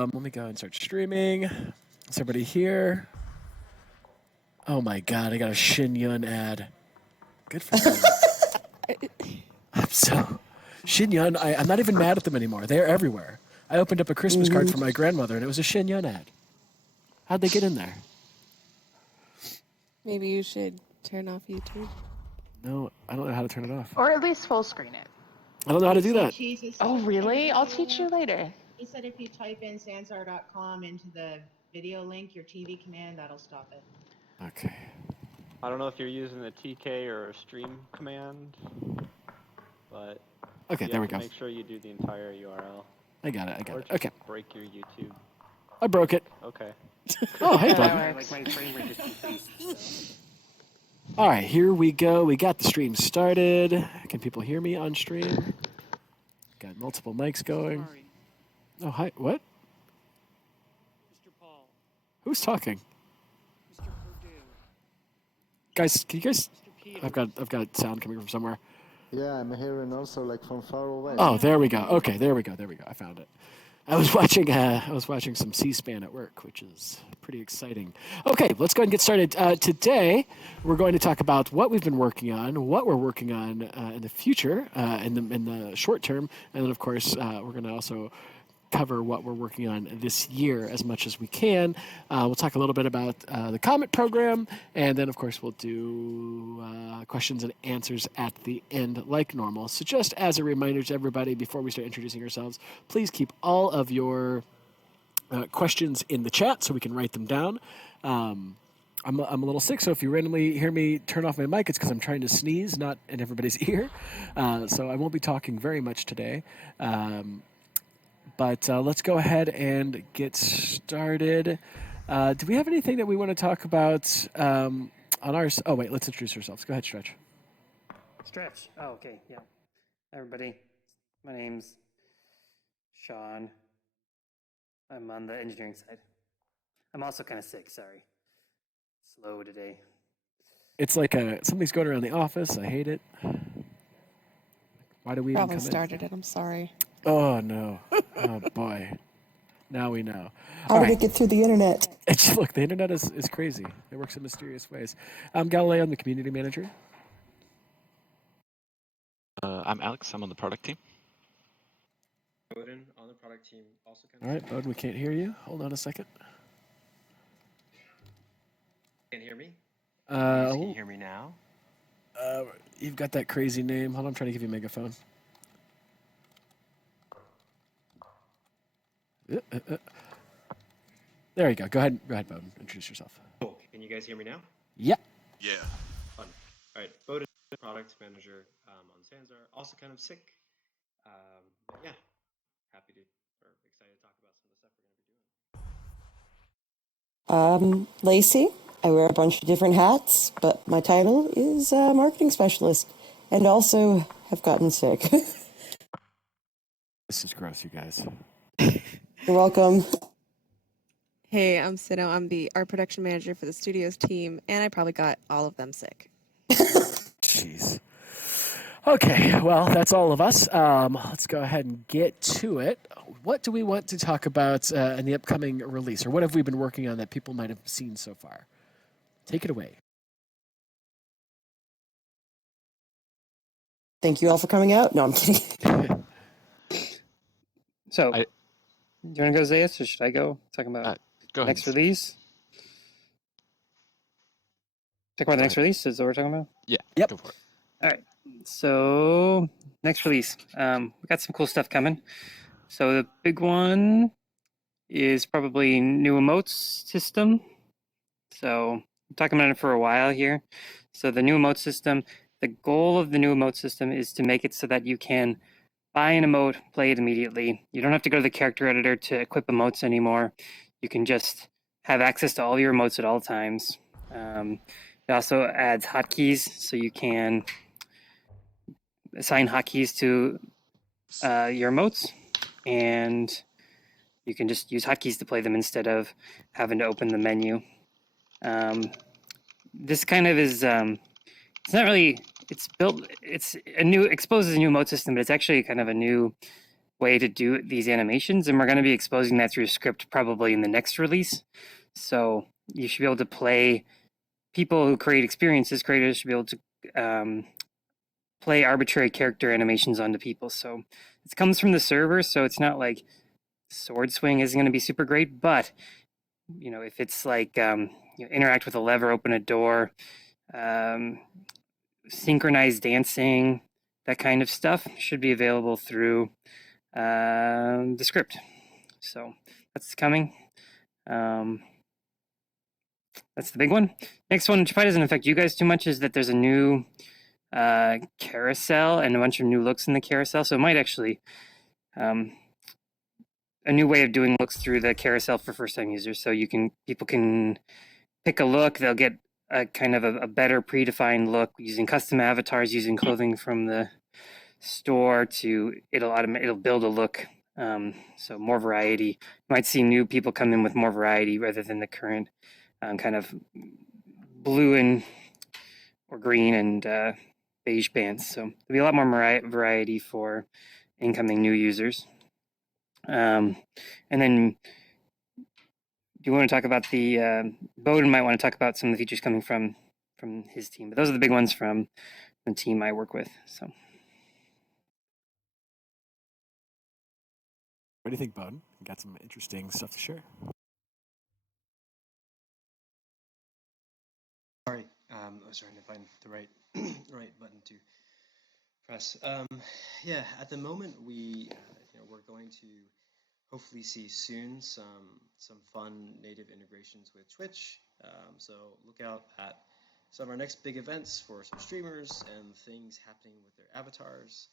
Let me go and start streaming. Is everybody here? Oh my god, I got a Shin Yun ad. Good for me. I'm so Shin Yun. I'm not even mad at them anymore. They're everywhere. I opened up a Christmas card for my grandmother, and it was a Shin Yun ad. How'd they get in there? Maybe you should turn off YouTube. No, I don't know how to turn it off. Or at least full screen it. I don't know how to do that. Oh, really? I'll teach you later. He said if you type in sansar.com into the video link, your TV command, that'll stop it. Okay. I don't know if you're using the TK or a stream command, but Okay, you there we have to go. make sure you do the entire URL. I got it. Or just Okay. break your YouTube. I broke it. Okay. Oh, hey, bud. Like my frame rate is decreased. All right, here we go. We got the stream started. Can people hear me on stream? Got multiple mics going. Sorry, Oh, hi. What? Mr. Paul, Who's talking? Mr. Purdue, Guys, can you guys? Mr. Peter. I've got sound coming from somewhere. Yeah, I'm hearing also like from far away. Oh, there we go. Okay, there we go. I found it. I was watching some C-SPAN at work, which is pretty exciting. Okay, let's go ahead and get started. Today, we're going to talk about what we've been working on, what we're working on in the future, in the short term, and then of course we're going to also cover what we're working on this year as much as we can. We'll talk a little bit about the Comet program, and then of course we'll do questions and answers at the end like normal. So just as a reminder to everybody before we start introducing ourselves, please keep all of your questions in the chat so we can write them down. I'm a little sick, so if you randomly hear me turn off my mic, it's because I'm trying to sneeze, not in everybody's ear. So I won't be talking very much today. But let's go ahead and get started. Do we have anything that we want to talk about on ours? Oh, wait, let's introduce ourselves. Go ahead, Stretch. Stretch. Oh, okay. Yeah. Everybody, my name's Sean. I'm on the engineering side. I'm also kind of sick. Sorry. Slow today. It's like somebody's going around the office. I hate it. Why do we even Probably come started it. I'm sorry. in? Oh, no. Oh, boy. Now we know. How did it get through the internet? Look, the internet is crazy. It works in mysterious ways. I'm Galileo. I'm the community manager. I'm Alex. I'm on the product team. Bowden on the product team. Also All right, Bud, we can't hear you. Hold on a second. Can't hear me? Can you hear me now? You've got that crazy name. Hold on, I'm trying to give you a megaphone. There you go. Go ahead, Bowden. Introduce yourself. Cool. Can you guys hear me now? Yeah. Yeah. Fun. All right. Bowden, product manager on Sanzar. Also kind of sick. But yeah. Happy to, or excited to talk about some of the stuff we're going to be doing. Lacey. I wear a bunch of different hats, but my title is marketing specialist, and also have gotten sick. This is gross, you guys. You're welcome. Hey, I'm Sino. I'm the art production manager for the studios team, and I probably got all of them sick. Jeez. Okay, well, that's all of us. Let's go ahead and get to it. What do we want to talk about in the upcoming release, or what have we been working on that people might have seen so far? Take it away. Thank you all for coming out. No, I'm kidding. So, do you want to go, Zayas, or should I go? Talking about Go next ahead. release? Talk about the next release? Is that what we're talking about? Yeah. Yep. Go for it. All right. So, next release. We got some cool stuff coming. So, the big one is probably new emotes system. So, I'm talking about it for a while here. So, the new emote system, the goal of the new emote system is to make it so that you can buy an emote, play it immediately. You don't have to go to the character editor to equip emotes anymore. You can just have access to all your emotes at all times. It also adds hotkeys, so you can assign hotkeys to your emotes, and you can just use hotkeys to play them instead of having to open the menu. This kind of is, it's not really, it's built, it's a new, exposes a new emote system, but it's actually kind of a new way to do these animations, and we're going to be exposing that through script probably in the next release. So you should be able to play people who create experiences. Creators should be able to play arbitrary character animations onto people. So it comes from the server, so it's not like sword swing isn't going to be super great, but if it's like interact with a lever, open a door, synchronized dancing, that kind of stuff should be available through the script. So that's coming. That's the big one. Next one, which probably doesn't affect you guys too much, is that there's a new carousel and a bunch of new looks in the carousel. So it might actually a new way of doing looks through the carousel for first-time users. So people can pick a look. They'll get a kind of a better predefined look using custom avatars, using clothing from the store it'll build a look. So more variety. You might see new people come in with more variety rather than the current kind of blue and or green and beige pants. So there'll be a lot more variety for incoming new users. And then do you want to talk about the Bowden might want to talk about some of the features coming from his team, but those are the big ones from the team I work with. So What do you think, Bowden? You got some interesting stuff to share. Sorry, I was trying to find the right right button to press. Yeah, at the moment we're going to hopefully see soon some fun native integrations with Twitch. So look out at some of our next big events for some streamers and things happening with their avatars.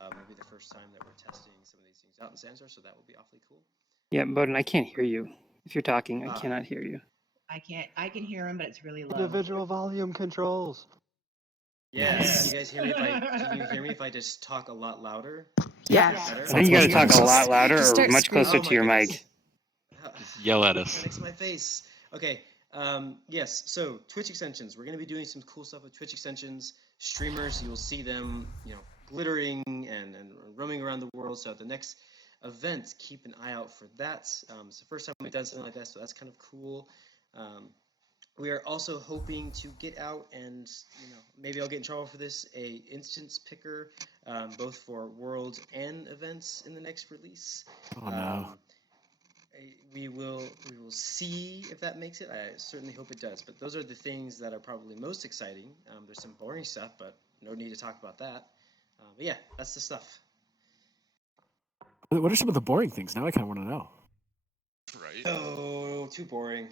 Maybe the first time that we're testing some of these things out in Sandsar, so that will be awfully cool. yeah, Bowden, I can't hear you. If you're talking, I cannot hear you. I can hear him, but it's really low. Individual volume controls. Yes. Can you guys hear me can you hear me if I just talk a lot louder? Yes. Better? I think you got to talk a lot louder Just or start much closer screaming. to your mic. Yell at us. Right next to my face. Okay. Yes. So Twitch extensions. We're going to be doing some cool stuff with Twitch extensions. Streamers, you'll see them, glittering and roaming around the world. So at the next event, keep an eye out for that. It's the first time we've done something like that, so that's kind of cool. We are also hoping to get out and, maybe I'll get in trouble for this, a instance picker, both for worlds and events in the next release. Oh no. We will see if that makes it. I certainly hope it does. But those are the things that are probably most exciting. There's some boring stuff, but no need to talk about that. But yeah, that's the stuff. What are some of the boring things? Now I kind of want to know. Right. Oh, too boring.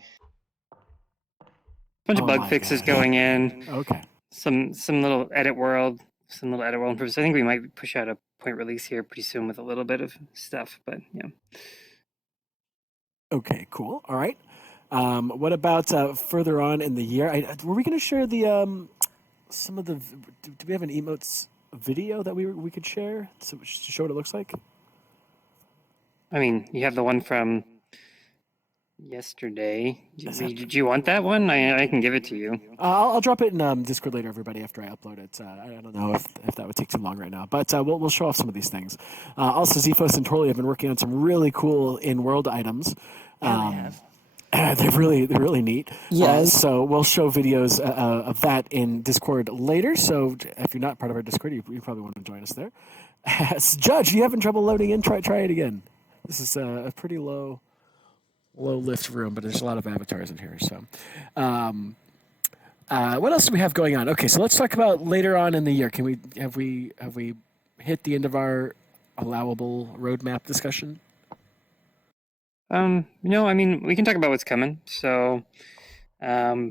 Bunch of Oh bug my fixes gosh. going in. Okay. Some little edit world improvements. I think we might push out a point release here pretty soon with a little bit of stuff, but yeah. Okay, cool. All right. What about further on in the year? Were we going to share the some of the? Do we have an emotes video that we could share to show what it looks like? I mean, you have the one from yesterday. Is that- Did you want that one? I can give it to you. I'll drop it in Discord later, everybody, after I upload it. I don't know if that would take too long right now, but we'll show off some of these things. Also, Zphos and Torley have been working on some really cool in-world items. They're really neat. Yes. So we'll show videos of that in Discord later. So if you're not part of our Discord, you probably want to join us there. Judge, you having trouble loading in? Try it again. This is a pretty low lift room, but there's a lot of avatars in here. So, what else do we have going on? Okay, so let's talk about later on in the year. Have we hit the end of our allowable roadmap discussion? No, I mean, we can talk about what's coming. So, we're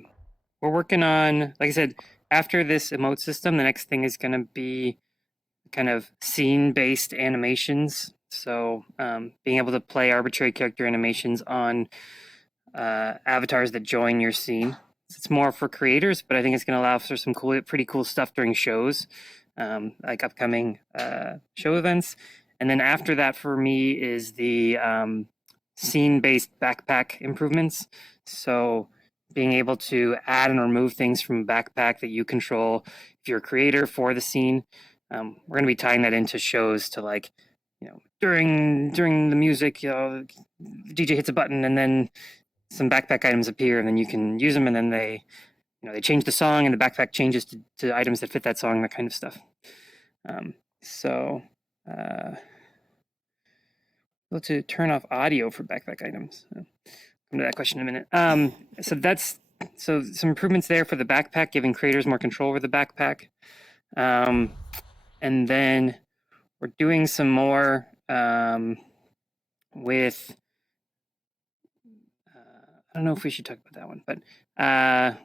working on, like I said, after this emote system, the next thing is going to be kind of scene-based animations. So, being able to play arbitrary character animations on avatars that join your scene. It's more for creators, but I think it's going to allow for some pretty cool stuff during shows, like upcoming show events. And then after that, for me, is the scene-based backpack improvements. So being able to add and remove things from a backpack that you control if you're a creator for the scene. We're going to be tying that into shows to like during the music, the DJ hits a button and then some backpack items appear and then you can use them and then they change the song and the backpack changes to items that fit that song, that kind of stuff. Able to turn off audio for backpack items. Come to that question in a minute. So some improvements there for the backpack, giving creators more control over the backpack. And then we're doing some more with. I don't know if we should talk about that one, but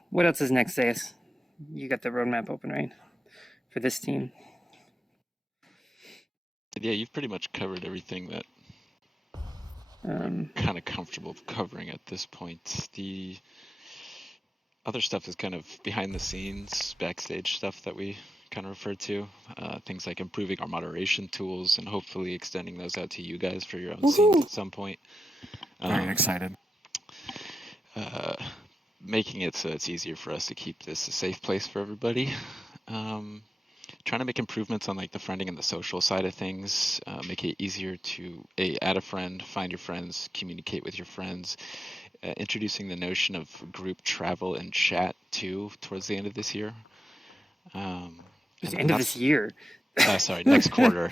what else is next, Zayas? You got the roadmap open, right? For this team. Yeah, you've pretty much covered everything that I'm kind of comfortable covering at this point. The other stuff is kind of behind the scenes, backstage stuff that we kind of refer to. Things like improving our moderation tools and hopefully extending those out to you guys for your own scenes at some point. Very excited. Making it so it's easier for us to keep this a safe place for everybody. Trying to make improvements on like the friending and the social side of things, make it easier to add a friend, find your friends, communicate with your friends, introducing the notion of group travel and chat too towards the end of this year. The end of this year. Sorry, next quarter.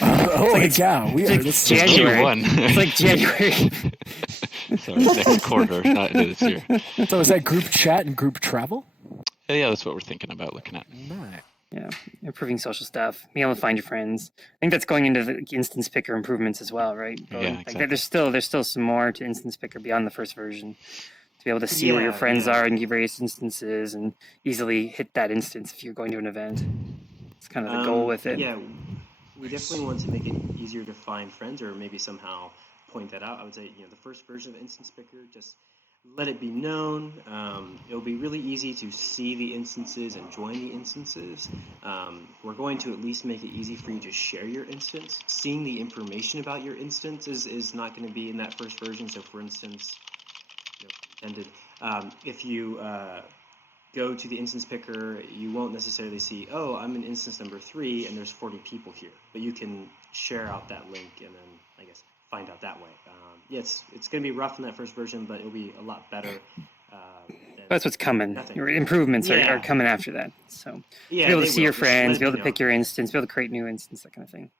Holy cow! It's January. It's like January. Sorry, next quarter, not end of this year. So is that group chat and group travel? Yeah, that's what we're thinking about looking at. Nice. Yeah, improving social stuff, being able to find your friends. I think that's going into the instance picker improvements as well, right? Yeah, exactly. There's still some more to instance picker beyond the first version. To be able to see where your friends are in various instances and easily hit that instance if you're going to an event. It's kind of the goal with it. Yeah, we definitely want to make it easier to find friends, or maybe somehow point that out. I would say, the first version of Instance Picker, just let it be known. It'll be really easy to see the instances and join the instances. We're going to at least make it easy for you to share your instance. Seeing the information about your instance is not going to be in that first version. So, for instance, if you go to the instance picker, you won't necessarily see, oh, I'm in instance number 3 and there's 40 people here. But you can share out that link and then, I guess, find out that way. It's going to be rough in that first version, but it'll be a lot better. That's what's coming. Your improvements are coming after that. So be able to see your friends, be able to pick your instance, be able to create new instance, that kind of thing.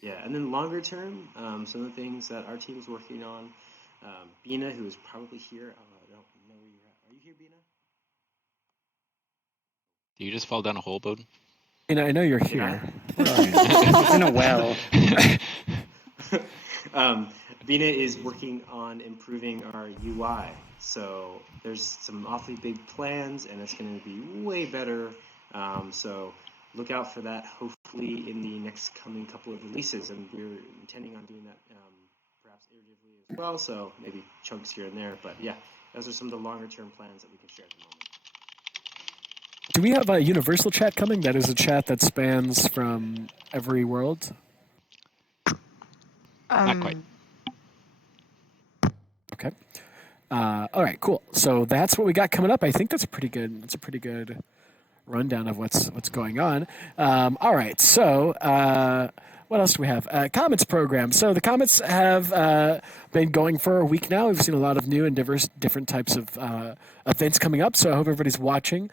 Yeah, and then longer term, some of the things that our team is working on, Bina, who is probably here, I don't know where you're at. Are you here, Bina? Do you just fall down a hole, Bowden? I know you're here. It's in a well. Bina is working on improving our UI. So there's some awfully big plans, and it's going to be way better. So look out for that, hopefully, in the next coming couple of releases. And we're intending on doing that perhaps iteratively as well. So maybe chunks here and there. But yeah, those are some of the longer-term plans that we can share at the moment. Do we have a universal chat coming? That is a chat that spans from every world? Not quite. Okay. All right, cool. So that's what we got coming up. I think that's pretty good. That's a pretty good rundown of what's going on. All right. So what else do we have? Comments program. So the comments have been going for a week now. We've seen a lot of new and different types of events coming up. So I hope everybody's watching.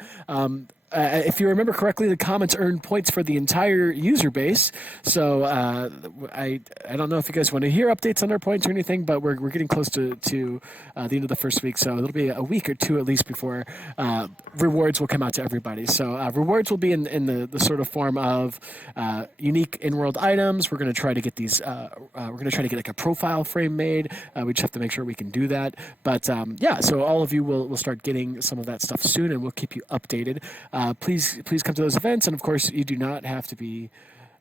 If you remember correctly, the comments earn points for the entire user base. So I don't know if you guys want to hear updates on our points or anything, but we're getting close to the end of the first week. So it'll be a week or two at least before rewards will come out to everybody. So rewards will be in the sort of form of unique in-world items. We're going to try to get these. We're going to try to get like a profile frame made. We just have to make sure we can do that. But yeah, so all of you will start getting some of that stuff soon, and we'll keep you updated. Please come to those events, and of course, you do not have to be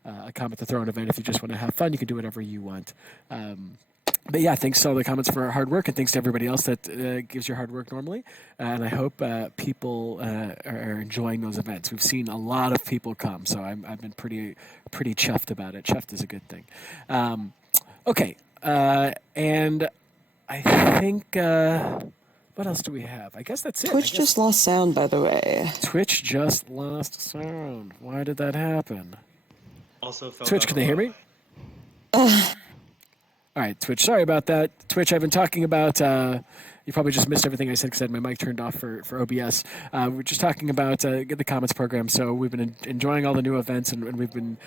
a Comment the Throne event. If you just want to have fun, you can do whatever you want. But yeah, thanks to all the comments for our hard work, and thanks to everybody else that gives your hard work normally. And I hope people are enjoying those events. We've seen a lot of people come, so I've been pretty chuffed about it. Chuffed is a good thing. Okay, and I think. What else do we have? I guess that's it. Twitch just lost sound, by the way. Twitch just lost sound. Why did that happen? Also felt Twitch, that can a they hear lot. me? All right, Twitch. Sorry about that. Twitch, I've been talking about. You probably just missed everything I said because I had my mic turned off for OBS. We're just talking about the comments program. So we've been enjoying all the new events, and we've been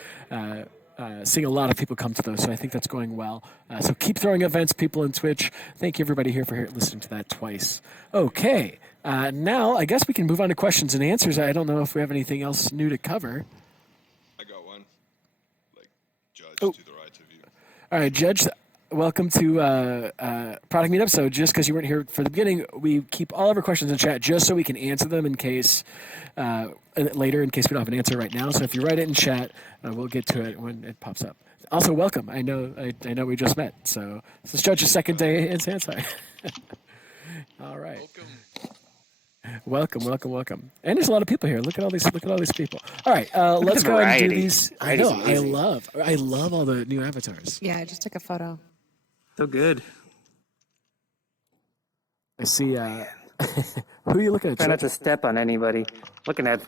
seeing a lot of people come to those. So I think that's going well. So keep throwing events, people in Twitch. Thank you, everybody here, for listening to that twice. Okay. Now, I guess we can move on to questions and answers. I don't know if we have anything else new to cover. I got one. Like, Judge Oh. to the right of you. All right, Judge, welcome to Product Meetup. So just because you weren't here for the beginning, we keep all of our questions in chat just so we can answer them in case later, in case we don't have an answer right now. So if you write it in chat, we'll get to it when it pops up. Also, welcome. I know we just met. So this is Judge's second day in Sansar. All right. Welcome. And there's a lot of people here. Look at all these people. All right, let's go ahead and do these. I know. I love all the new avatars. Yeah, I just took a photo. So good. I see. Who are you looking at? Try not to step on anybody. Looking at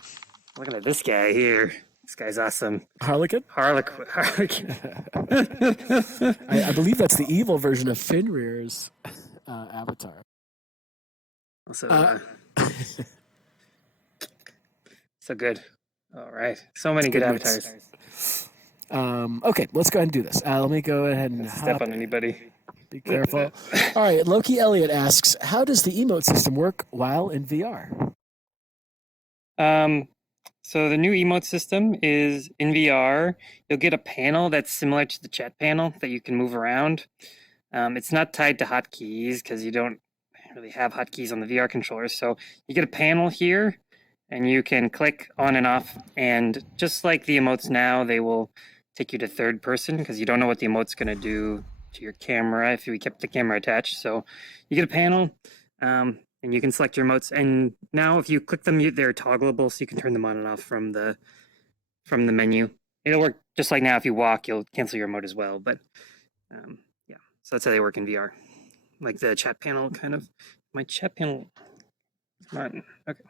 this guy here. This guy's awesome. Harlequin? Harlequin. I believe that's the evil version of Fenrir's avatar. Also, so good. All right. So many good avatars. Okay, let's go ahead and do this. Let me go ahead and Step on anybody. Be careful. All right, Loki Elliott asks, how does the emote system work while in VR? So the new emote system is in VR. You'll get a panel that's similar to the chat panel that you can move around. It's not tied to hotkeys because you don't really have hotkeys on the VR controllers. So you get a panel here, and you can click on and off. And just like the emotes now, they will take you to third person because you don't know what the emote's going to do to your camera if you kept the camera attached. So you get a panel, and you can select your emotes. And now if you click them, they're toggleable, so you can turn them on and off from the menu. It'll work just like now. If you walk, you'll cancel your emote as well. But yeah, so that's how they work in VR. Like the chat panel, kind of. My chat panel. Come on. Okay.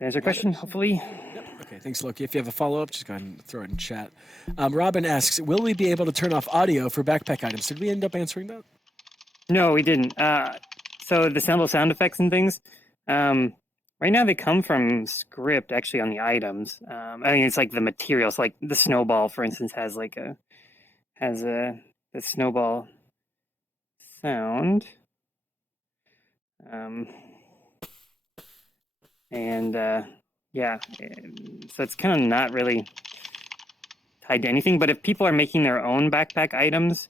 Answer your question, hopefully. Yep. Okay, thanks, Loki. If you have a follow-up, just go ahead and throw it in chat. Robin asks, will we be able to turn off audio for backpack items? Did we end up answering that? No, we didn't. So the sound effects and things, right now they come from script actually on the items. I mean, it's like the materials, like the snowball, for instance, has the snowball sound. Yeah, so it's kind of not really tied to anything. But if people are making their own backpack items,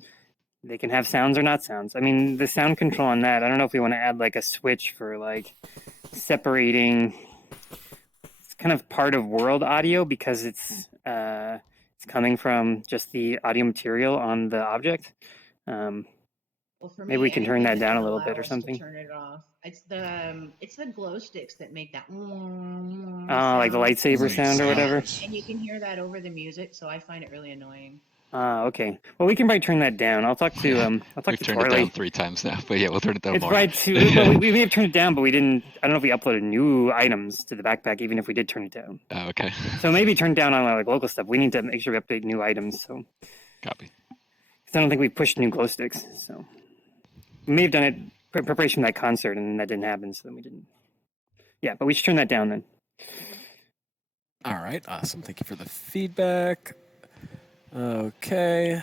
they can have sounds or not sounds. I mean, the sound control on that, I don't know if we want to add like a switch for like separating. It's kind of part of world audio because it's coming from just the audio material on the object. Well, for Maybe me, we can turn anything that down a would little allow bit or us to something. Turn it off. It's the glow sticks that make that. Like the lightsaber sound or whatever. And you can hear that over the music, so I find it really annoying. Okay. Well, we can probably turn that down. I'll talk to We've turned it down 3 times now, but yeah, we'll turn it down it's more. right too. Well, we may have turned it down, but we didn't. I don't know if we uploaded new items to the backpack, even if we did turn it down. Oh, okay. So maybe turn down on like local stuff. We need to make sure we update new items. So. Copy. Because I don't think we pushed new glow sticks. So we may have done it in preparation for that concert, and that didn't happen, so then we didn't. Yeah, but we should turn that down then. All right, awesome. Thank you for the feedback. Okay.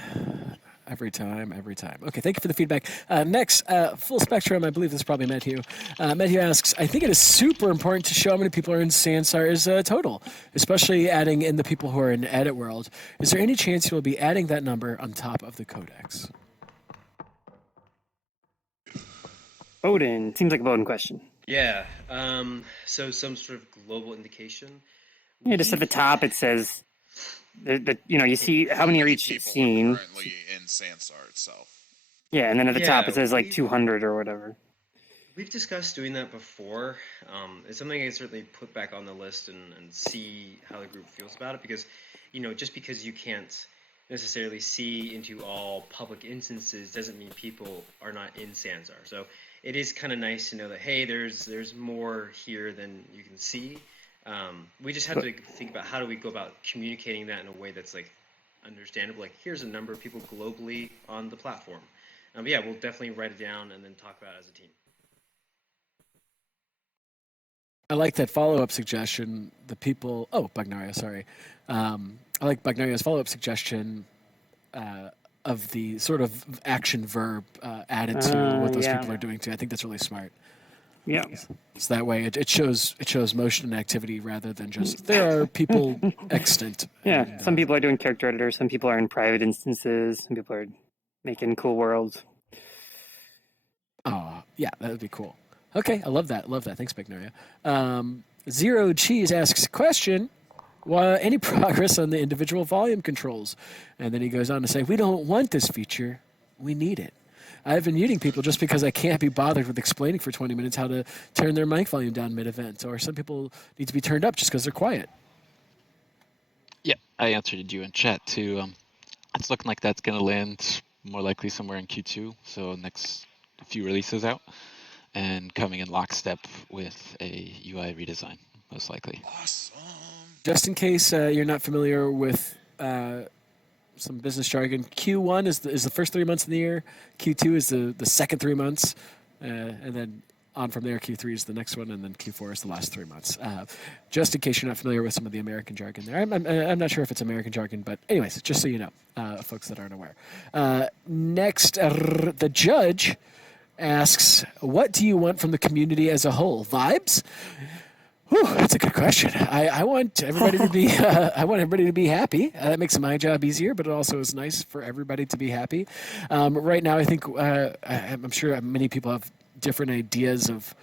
Every time. Okay, thank you for the feedback. Next, Full Spectrum, I believe this is probably Matthew. Matthew asks, I think it is super important to show how many people are in Sansar's total, especially adding in the people who are in Edit World. Is there any chance you will be adding that number on top of the codex? Odin. Seems like a Odin question. Yeah. So some sort of global indication. Yeah, just at the top it says that you see how many are each scene. Currently in Sansar itself. Yeah, and then at the top it says like we've- 200 or whatever. We've discussed doing that before. It's something I can certainly put back on the list and see how the group feels about it because, just because you can't necessarily see into all public instances doesn't mean people are not in Sansar. So it is kind of nice to know that, hey, there's more here than you can see. We just have to think about how do we go about communicating that in a way that's like understandable. Like, here's a number of people globally on the platform. But yeah, we'll definitely write it down and then talk about it as a team. I like that follow-up suggestion. The people. Oh, Bagnaria, sorry. I like Bagnaria's follow-up suggestion of the sort of action verb added to what those people are doing too. I think that's really smart. Yeah. So that way it shows motion and activity rather than just there are people extant. Yeah. And, Some people are doing character editors. Some people are in private instances. Some people are making cool worlds. Oh, yeah, that would be cool. Okay, I love that. Love that. Thanks, Bagnaria. Zero Cheese asks question. Any progress on the individual volume controls? And then he goes on to say, we don't want this feature. We need it. I've been muting people just because I can't be bothered with explaining for 20 minutes how to turn their mic volume down mid-event. Or some people need to be turned up just because they're quiet. Yeah, I answered you in chat too. It's looking like that's going to land more likely somewhere in Q2, so next few releases out, and coming in lockstep with a UI redesign, most likely. Awesome. Just in case you're not familiar with some business jargon, Q1 is the first 3 months of the year, Q2 is the second 3 months, and then on from there, Q3 is the next one, and then Q4 is the last 3 months. Just in case you're not familiar with some of the American jargon there. I'm not sure if it's American jargon, but anyways, just so you know, folks that aren't aware. Next, the judge asks, what do you want from the community as a whole? Vibes? Whew, that's a good question. I want everybody to be happy. That makes my job easier, but it also is nice for everybody to be happy. Right now, I think I'm sure many people have different ideas of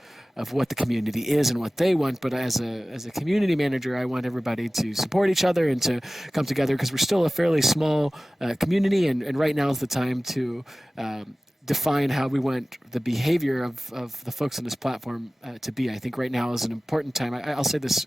what the community is and what they want. But as a community manager, I want everybody to support each other and to come together because we're still a fairly small community, and right now is the time to define how we want the behavior of the folks on this platform to be. I think right now is an important time. I'll say this.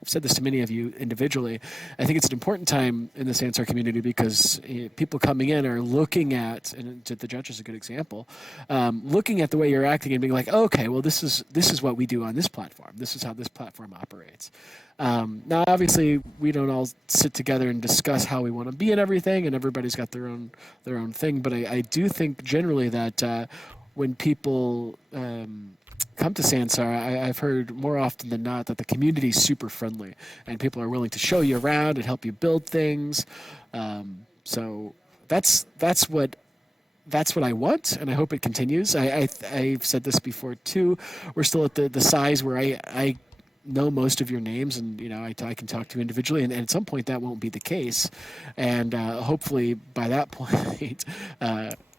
I've said this to many of you individually. I think it's an important time in the Sansar community because people coming in are looking at, and the judge is a good example, looking at the way you're acting and being like, okay, well, this is what we do on this platform. This is how this platform operates. Now, obviously, we don't all sit together and discuss how we want to be in everything, and everybody's got their own thing. But I do think generally that when people come to Sansar, I've heard more often than not that the community is super friendly and people are willing to show you around and help you build things. So that's what I want, and I hope it continues. I've said this before too. We're still at the size where I know most of your names, and I can talk to you individually, and at some point that won't be the case, and hopefully by that point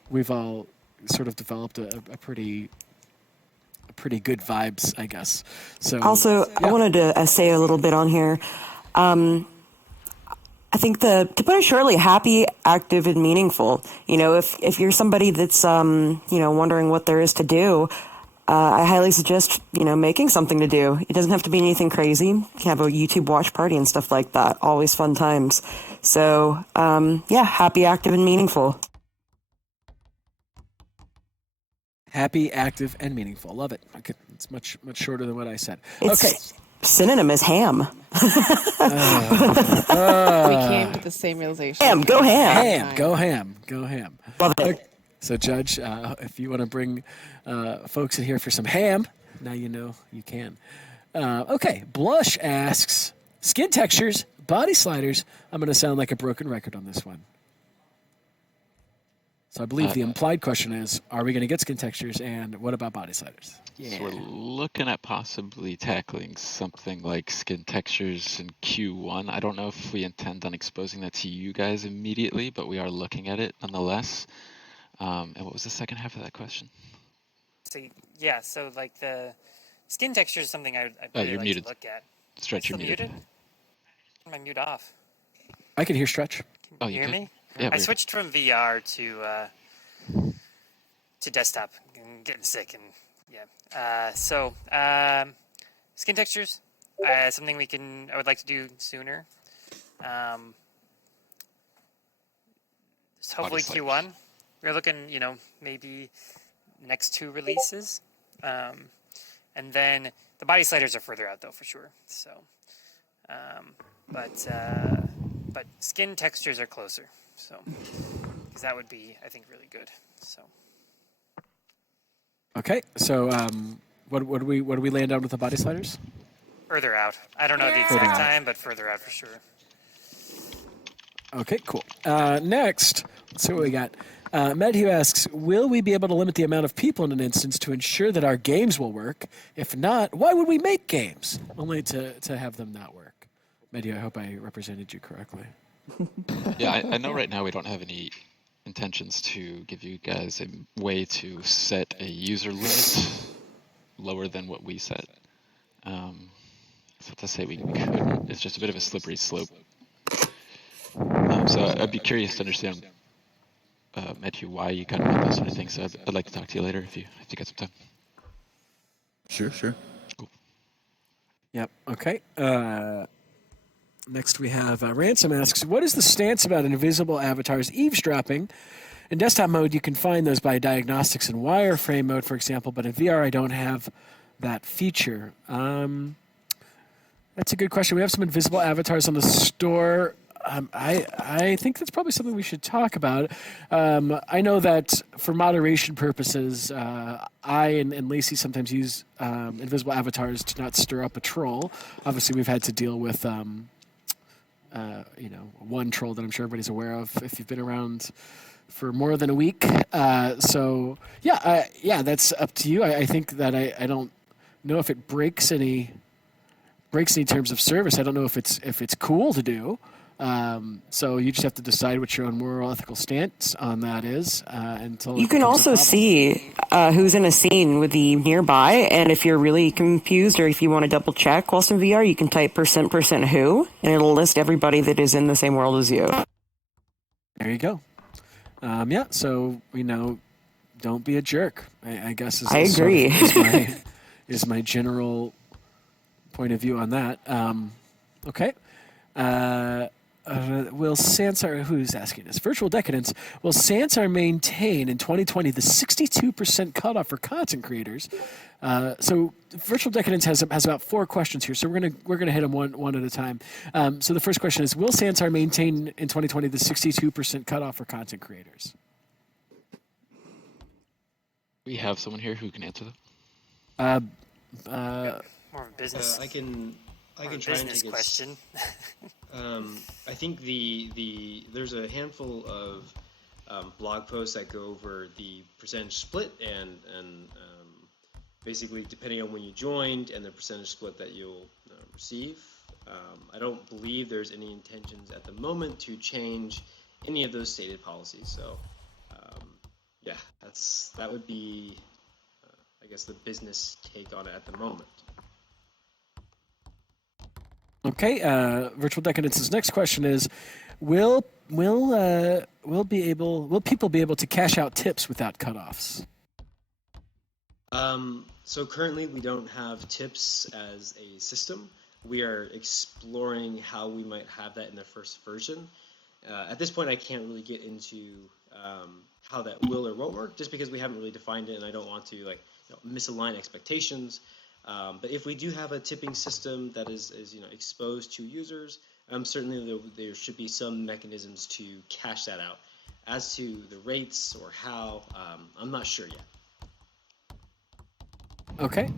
we've all sort of developed a pretty good vibes, I guess. So Also, yeah. I wanted to say a little bit on here. I think to put it shortly, happy, active, and meaningful. If you're somebody that's wondering what there is to do, I highly suggest making something to do. It doesn't have to be anything crazy. You can have a YouTube watch party and stuff like that. Always fun times. So happy, active, and meaningful. Happy, active, and meaningful. Love it. Okay, it's much shorter than what I said. It's Okay. synonym is ham. We came to the same realization. Ham, go ham. Ham, go ham, go ham. Love it. Okay. So, Judge, if you want to bring folks in here for some ham, now you know you can. Okay, Blush asks, skin textures, body sliders. I'm going to sound like a broken record on this one. So I believe the implied question is, are we going to get skin textures, and what about body sliders? Yeah. So we're looking at possibly tackling something like skin textures in Q1. I don't know if we intend on exposing that to you guys immediately, but we are looking at it nonetheless. And what was the second half of that question? So like the skin texture is something I'd really you're like muted. to look at. Stretch, you're muted. Turn my mute off. I can hear Stretch. Can you hear me? Yeah, I switched from VR to desktop. I'm getting sick, and skin textures, something I would like to do sooner. Hopefully Q1. We're looking, maybe next 2 releases, and then the body sliders are further out though for sure. So But skin textures are closer, so because that would be, I think, really good. So Okay, so what do we land on with the body sliders? further out. I don't know the Further exact out. time, but further out for sure. Okay, cool. Next, let's see what we got. Medhu asks, will we be able to limit the amount of people in an instance to ensure that our games will work? If not, why would we make games? Only to have them not work. Medhu, I hope I represented you correctly. Yeah, I know right now we don't have any intentions to give you guys a way to set a user limit lower than what we set. So to say we couldn't, it's just a bit of a slippery slope. So I'd be curious to understand, Matthew, why you kind of want those sort of things. So I'd like to talk to you later if you got some time. Sure. Cool. Yep. Okay. Next we have Ransom asks, what is the stance about invisible avatars eavesdropping? In desktop mode, you can find those by diagnostics in wireframe mode, for example, but in VR, I don't have that feature. That's a good question. We have some invisible avatars on the store. I think that's probably something we should talk about. I know that for moderation purposes, I and Lacey sometimes use invisible avatars to not stir up a troll. Obviously, we've had to deal with one troll that I'm sure everybody's aware of if you've been around for more than a week. So that's up to you. I think that I don't know if it breaks any terms of service. I don't know if it's cool to do. So you just have to decide what your own moral ethical stance on that is. Until you can also see who's in a scene with the nearby, and if you're really confused or if you want to double check whilst in VR, you can type % who, and it'll list everybody that is in the same world as you. There you go. So don't be a jerk. I guess I agree. Is my general point of view on that. Okay. Will Sansar, who's asking this? Virtual Decadence, will Sansar maintain in 2020 the 62% cutoff for content creators? So Virtual Decadence has about 4 questions here, so we're gonna hit them one at a time. So the first question is, will Sansar maintain in 2020 the 62% cutoff for content creators? We have someone here who can answer More that. of a business. I can try and business take question. I think there's a handful of blog posts that go over the percentage split and basically depending on when you joined and the percentage split that you'll receive. I don't believe there's any intentions at the moment to change any of those stated policies. So that would be I guess the business take on it at the moment. Okay, Virtual Decadence's next question is, will people be able to cash out tips without cutoffs? So currently we don't have tips as a system. We are exploring how we might have that in the first version. At this point, I can't really get into how that will or won't work, just because we haven't really defined it, and I don't want to misalign expectations. But if we do have a tipping system that is exposed to users, certainly there should be some mechanisms to cash that out. As to the rates or how, I'm not sure yet. Okay.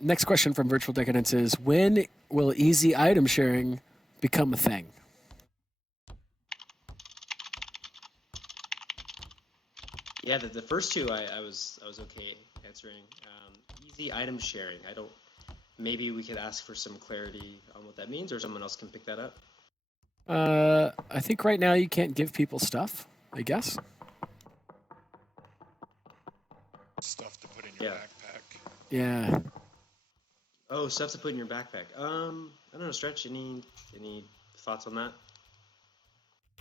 Next question from Virtual Decadence is, when will easy item sharing become a thing? Yeah, the first two I was okay answering. Easy item sharing. Maybe we could ask for some clarity on what that means, or someone else can pick that up. I think right now you can't give people stuff, I guess. Stuff to put in your backpack. Yeah. Oh, stuff to put in your backpack. I don't know, Stretch, any thoughts on that?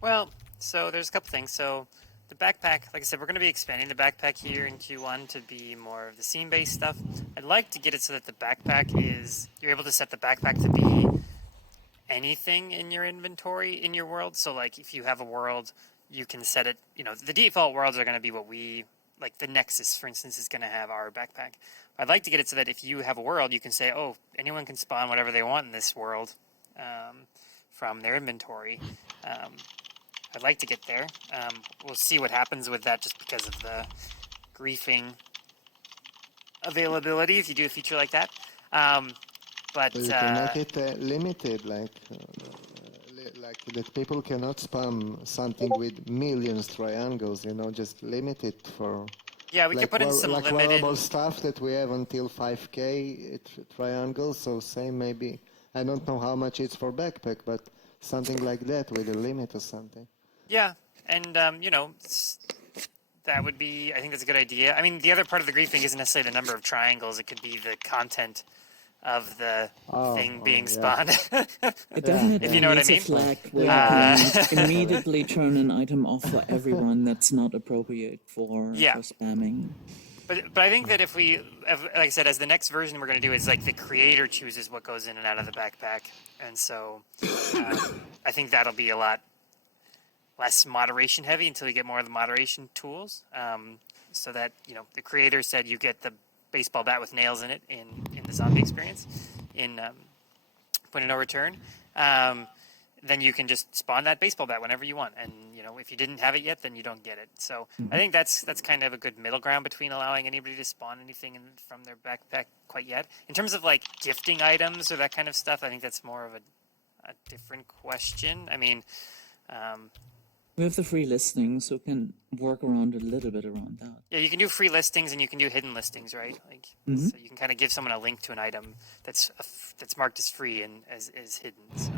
Well, so there's a couple things. So the backpack, like I said, we're going to be expanding the backpack here in Q1 to be more of the scene-based stuff. I'd like to get it so that the backpack you're able to set the backpack to be anything in your inventory in your world. So like if you have a world, you can set it, the default worlds are going to be what we like the Nexus, for instance, is going to have our backpack. I'd like to get it so that if you have a world, you can say, oh, anyone can spawn whatever they want in this world from their inventory. I'd like to get there. We'll see what happens with that just because of the griefing availability if you do a feature like that. But So you can make it limited, like that people cannot spam something with millions triangles. Just limit it for. Yeah, we could put in some like limited wearable stuff that we have until 5K triangles. So same maybe. I don't know how much it's for backpack, but something like that with a limit or something. Yeah, and that would be. I think that's a good idea. I mean, the other part of the griefing isn't necessarily the number of triangles; it could be the content of the thing being spawned. It definitely if you know what I needs mean. a flag where you can immediately turn an item off for everyone that's not appropriate for spamming. But I think that if we, like I said, as the next version we're going to do is like the creator chooses what goes in and out of the backpack, and so I think that'll be a lot less moderation heavy until you get more of the moderation tools. So that the creator said you get the baseball bat with nails in it in the zombie experience in Point of No Return. Then you can just spawn that baseball bat whenever you want, and if you didn't have it yet, then you don't get it. So I think that's kind of a good middle ground between allowing anybody to spawn anything from their backpack quite yet. In terms of like gifting items or that kind of stuff, I think that's more of a different question. I mean, we have the free listings, so we can work around a little bit around that. Yeah, you can do free listings and you can do hidden listings, right? Like, so you can kind of give someone a link to an item that's marked as free and as hidden. So.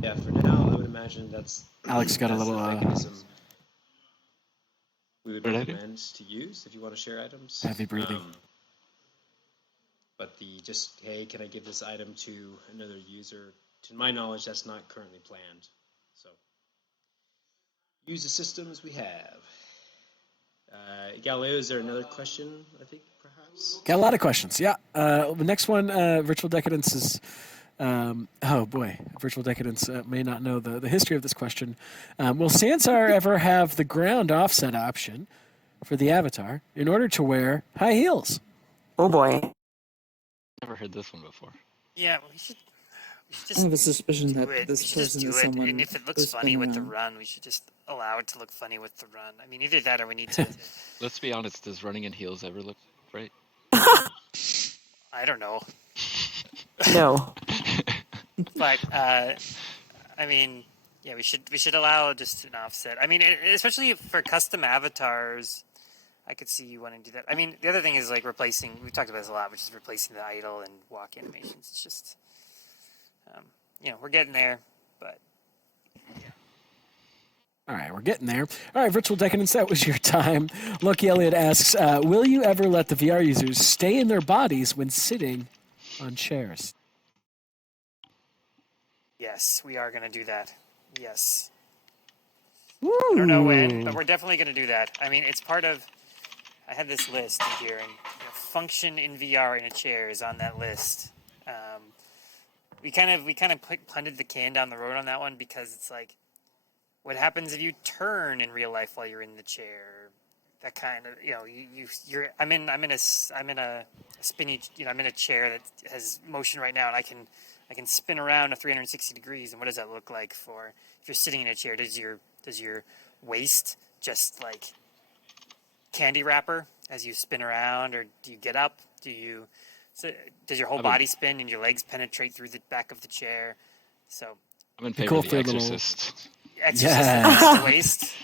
Yeah, for now, I would imagine that's Alex got a little mechanism we would recommend to use if you want to share items. Heavy breathing. But hey, can I give this item to another user? To my knowledge, that's not currently planned. So use the systems we have. Galileo, is there another question, I think, perhaps? Got a lot of questions, yeah. The next one, Virtual Decadence is... oh boy, Virtual Decadence may not know the history of this question. Will Sansar ever have the ground offset option for the avatar in order to wear high heels? Oh boy. Never heard this one before. Yeah, we should just I have a suspicion that this just person do is it. someone. And if it looks who's funny been with the around. run, we should just allow it to look funny with the run. I mean, either that or we need to... Let's be honest, does running in heels ever look right? I don't know. No. But I mean, yeah, we should allow just an offset. I mean, especially for custom avatars, I could see you wanting to do that. I mean, the other thing is like replacing. We've talked about this a lot, which is replacing the idle and walk animations. It's just, we're getting there, but yeah. All right, we're getting there. All right, Virtual Decadence, that was your time. Lucky Elliot asks, will you ever let the VR users stay in their bodies when sitting on chairs? Yes, we are going to do that. Yes. Woo. I don't know when, but we're definitely going to do that. I mean, it's part of... I had this list here, and function in VR in a chair is on that list. We kind of punted the can down the road on that one because it's like, what happens if you turn in real life while you're in the chair? That kind of, I'm in a spinny, I'm in a chair that has motion right now, and I can spin around 360 degrees. And what does that look like for if you're sitting in a chair? Does your waist just like candy wrapper as you spin around, or do you get up? Does your whole body spin and your legs penetrate through the back of the chair? So I'm in favor of The Exorcist. Exorcist the waist.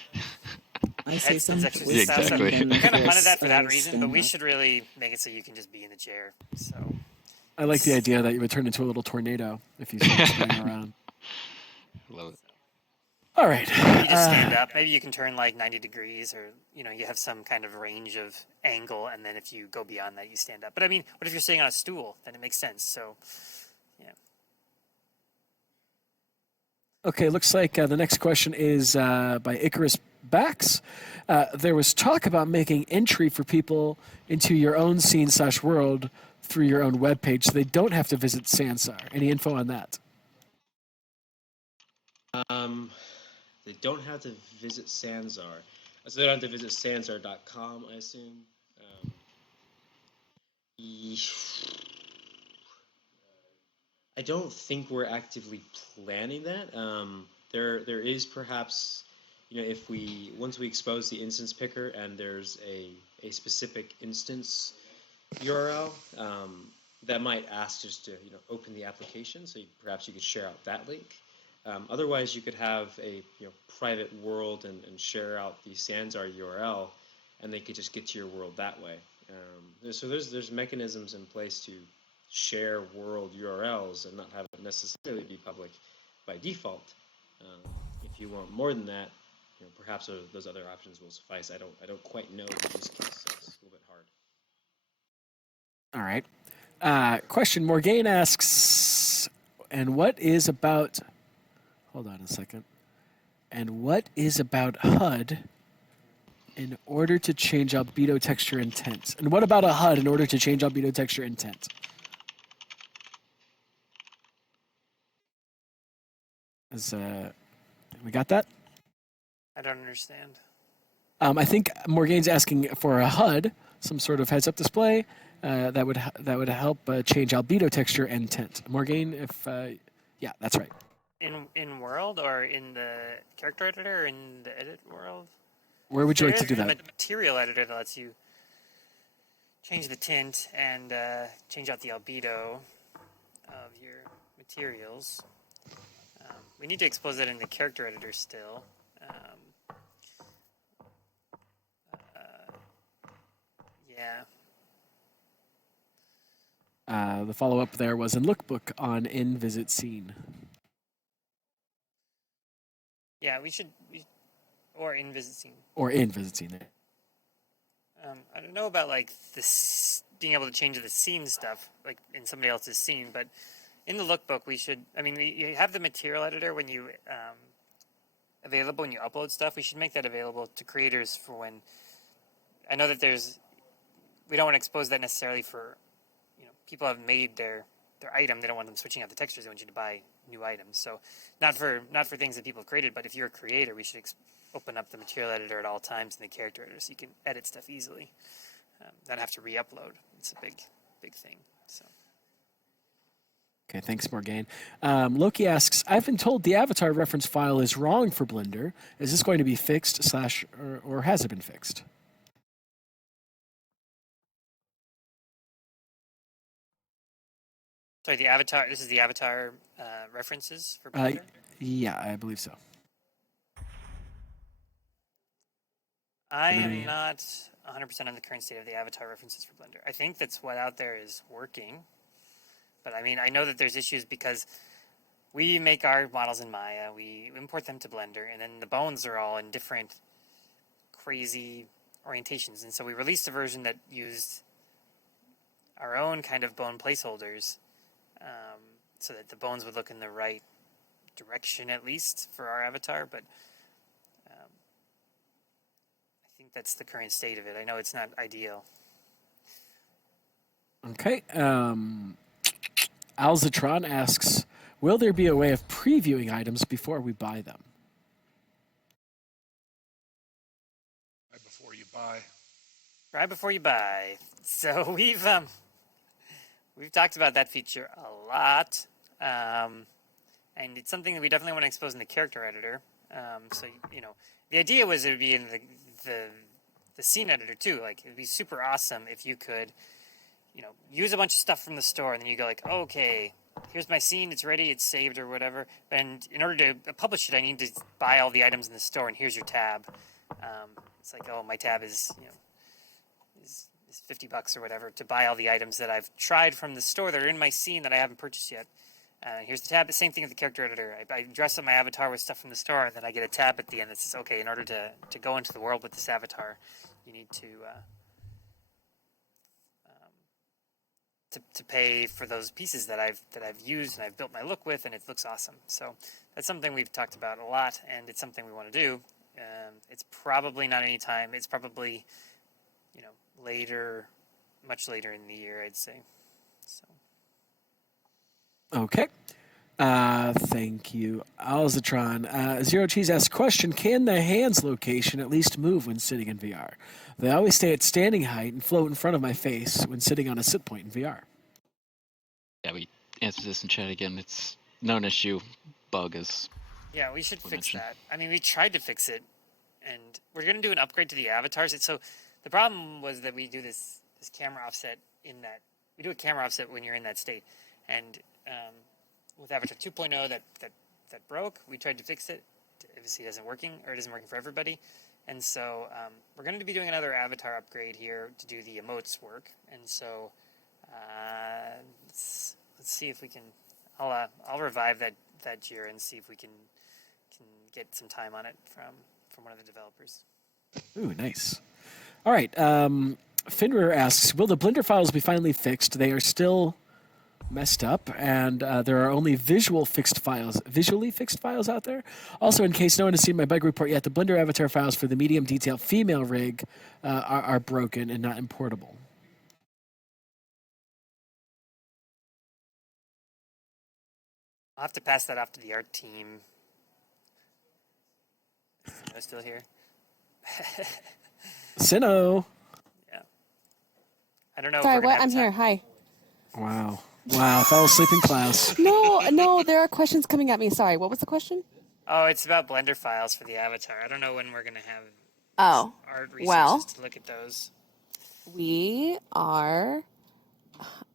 I say some Exactly. We kind of punted that for that reason, but we should really make it so you can just be in the chair. So I like the idea that you would turn into a little tornado if you start spinning around. Love it. All right. Maybe you just stand up. Maybe you can turn like 90 degrees, or you have some kind of range of angle, and then if you go beyond that, you stand up. But I mean, what if you're sitting on a stool? Then it makes sense. So, yeah. Okay, looks like the next question is by Icarus Bax. There was talk about making entry for people into your own scene/world through your own webpage, so they don't have to visit Sansar. Any info on that? They don't have to visit Sansar. So they don't have to visit sansar.com, I assume. I don't think we're actively planning that. There is perhaps, if once we expose the instance picker and there's a specific instance URL, that might ask just to open the application. So perhaps you could share out that link. Otherwise, you could have a private world and share out the Sansar URL, and they could just get to your world that way. So there's mechanisms in place to share world URLs and not have it necessarily be public by default. If you want more than that, perhaps those other options will suffice. I don't quite know the use case, so it's a little bit hard. All right. Question Morgaine asks, and what is about? Hold on a second. And what is about HUD in order to change albedo texture intent? And what about a HUD in order to change albedo texture intent? We got that? I don't understand. I think Morgaine's asking for a HUD, some sort of heads-up display that would help change albedo texture and tint. Morgaine, yeah, that's right. In world or in the character editor or in the edit world? Where would you like to do that? There's a material editor that lets you change the tint and change out the albedo of your materials. We need to expose that in the character editor still. Yeah. The follow-up there was in lookbook on in-visit scene. Yeah, we should, or in-visit scene. Or in-visit scene there. I don't know about like this being able to change the scene stuff, like in somebody else's scene, but in the lookbook we should. I mean, you have the material editor when you available when you upload stuff. We should make that available to creators for when. I know that we don't want to expose that necessarily for, people have made their item. They don't want them switching out the textures. They want you to buy new items. So not for things that people have created, but if you're a creator, we should open up the material editor at all times in the character editor so you can edit stuff easily. Not have to re-upload. It's a big thing. So. Okay, thanks, Morgaine. Loki asks, I've been told the avatar reference file is wrong for Blender. Is this going to be fixed or has it been fixed? Sorry, the avatar. This is the avatar references for Blender? Yeah, I believe so. I am not 100% on the current state of the avatar references for Blender. I think that's what out there is working. But I mean, I know that there's issues because we make our models in Maya, we import them to Blender, and then the bones are all in different crazy orientations. And so we released a version that used our own kind of bone placeholders so that the bones would look in the right direction, at least, for our avatar. But I think that's the current state of it. I know it's not ideal. Okay. Alzatron asks, will there be a way of previewing items before we buy them? Right before you buy. Right before you buy. So we've talked about that feature a lot, and it's something that we definitely want to expose in the character editor. So the idea was it would be in the scene editor too. Like it'd be super awesome if you could, use a bunch of stuff from the store, and then you go like, oh, okay, here's my scene, it's ready, it's saved or whatever. And in order to publish it, I need to buy all the items in the store, and here's your tab. It's like, oh, my tab is is $50 or whatever to buy all the items that I've tried from the store that are in my scene that I haven't purchased yet. Here's the tab. The same thing with the character editor. I dress up my avatar with stuff from the store, and then I get a tab at the end that says, okay, in order to go into the world with this avatar, you need to pay for those pieces that I've used and I've built my look with, and it looks awesome. So that's something we've talked about a lot, and it's something we want to do. It's probably not any time. It's probably later, much later in the year, I'd say. So. Okay. Thank you. Alzatron. Zero Cheese asks, question, can the hands location at least move when sitting in VR? They always stay at standing height and float in front of my face when sitting on a sit point in VR. Yeah, we answered this in chat again. It's not an issue. Bug is. Yeah, we should fix that. I mean, we tried to fix it, and we're going to do an upgrade to the avatars. So the problem was that we do this camera offset in that. We do a camera offset when you're in that state. And with Avatar 2.0, that broke. We tried to fix it. Obviously, it isn't working, or it isn't working for everybody. And so we're going to be doing another avatar upgrade here to do the emotes work. And so let's see if we can. I'll revive that Jira and see if we can get some time on it from one of the developers. Ooh, nice. All right. Finrir asks, will the Blender files be finally fixed? They are still messed up, and there are only visually fixed files out there. Also, in case no one has seen my bug report yet, the Blender avatar files for the medium detail female rig are broken and not importable. I'll have to pass that off to the art team. Is Sino still here? Sino. Yeah. I don't know. Sorry, if we're gonna what? I'm have here. time. Hi. Wow. Fell asleep in class. No, there are questions coming at me. Sorry, what was the question? Oh, it's about Blender files for the avatar. I don't know when we're going to have art resources well, to look at those. We are.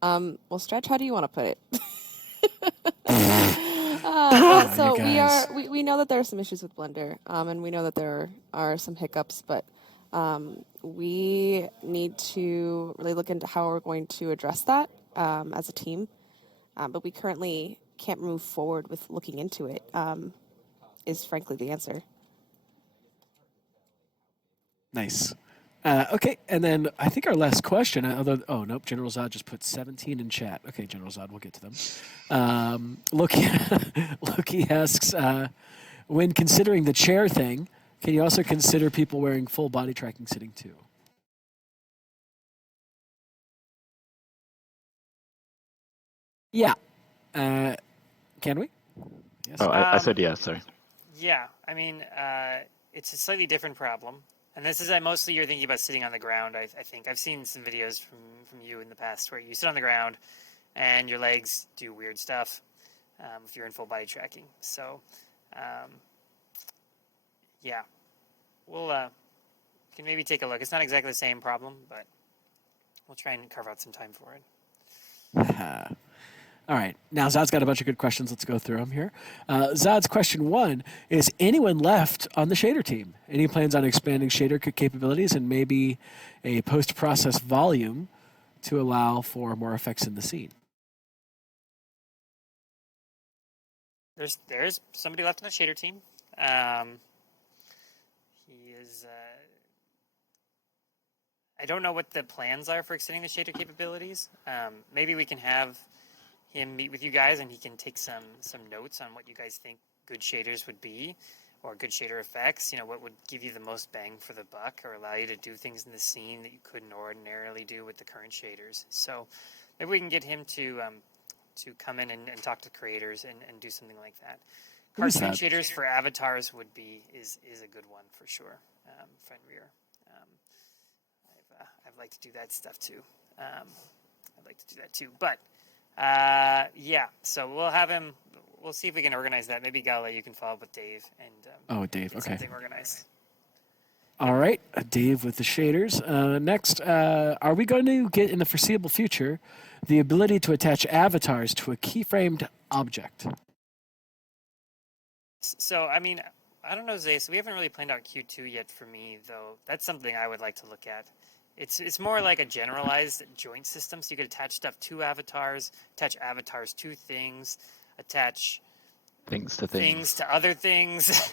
Well, Stretch, how do you want to put it? So we know that there are some issues with Blender, and we know that there are some hiccups, but we need to really look into how we're going to address that as a team. But we currently can't move forward with looking into it. Is frankly the answer. Nice. Okay, and then I think our last question, nope, General Zod just put 17 in chat. Okay, General Zod, we'll get to them. Loki asks, when considering the chair thing, can you also consider people wearing full body tracking sitting too? Yeah. Can we? Yes. Oh, I said yes, sorry. Yeah, I mean, it's a slightly different problem. And this is mostly you're thinking about sitting on the ground, I think. I've seen some videos from you in the past where you sit on the ground and your legs do weird stuff if you're in full body tracking. So, yeah, we'll can maybe take a look. It's not exactly the same problem, but we'll try and carve out some time for it. All right. Now, Zod's got a bunch of good questions. Let's go through them here. Zod's question 1 is, anyone left on the shader team? Any plans on expanding shader capabilities and maybe a post-process volume to allow for more effects in the scene? There's somebody left on the shader team. He is... I don't know what the plans are for extending the shader capabilities. Maybe we can have him meet with you guys and he can take some notes on what you guys think good shaders would be, or good shader effects. You know, what would give you the most bang for the buck or allow you to do things in the scene that you couldn't ordinarily do with the current shaders. So maybe we can get him to come in and talk to creators and do something like that. Cartoon shaders for avatars is a good one for sure. Fenrir. I'd like to do that stuff too. But yeah, so we'll have him. We'll see if we can organize that. Maybe Gala, you can follow up with Dave and Dave, get okay. something organized. All right, Dave with the shaders. Next, are we going to get in the foreseeable future the ability to attach avatars to a keyframed object? So, I mean, I don't know, Zay. So we haven't really planned out Q2 yet for me, though. That's something I would like to look at. It's more like a generalized joint system, so you could attach stuff to avatars, attach avatars to things, attach things to other things.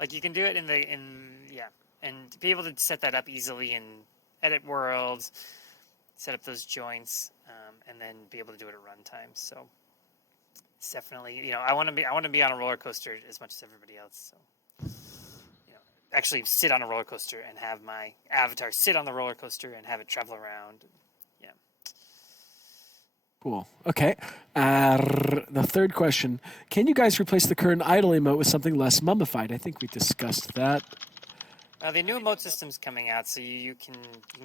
Like you can do it and be able to set that up easily in Edit World, set up those joints, and then be able to do it at runtime. So it's definitely, I want to be on a roller coaster as much as everybody else. So actually sit on a roller coaster and have my avatar sit on the roller coaster and have it travel around. Yeah. Cool. Okay. The third question: can you guys replace the current idle emote with something less mummified? I think we discussed that. The new emote system's coming out, so you can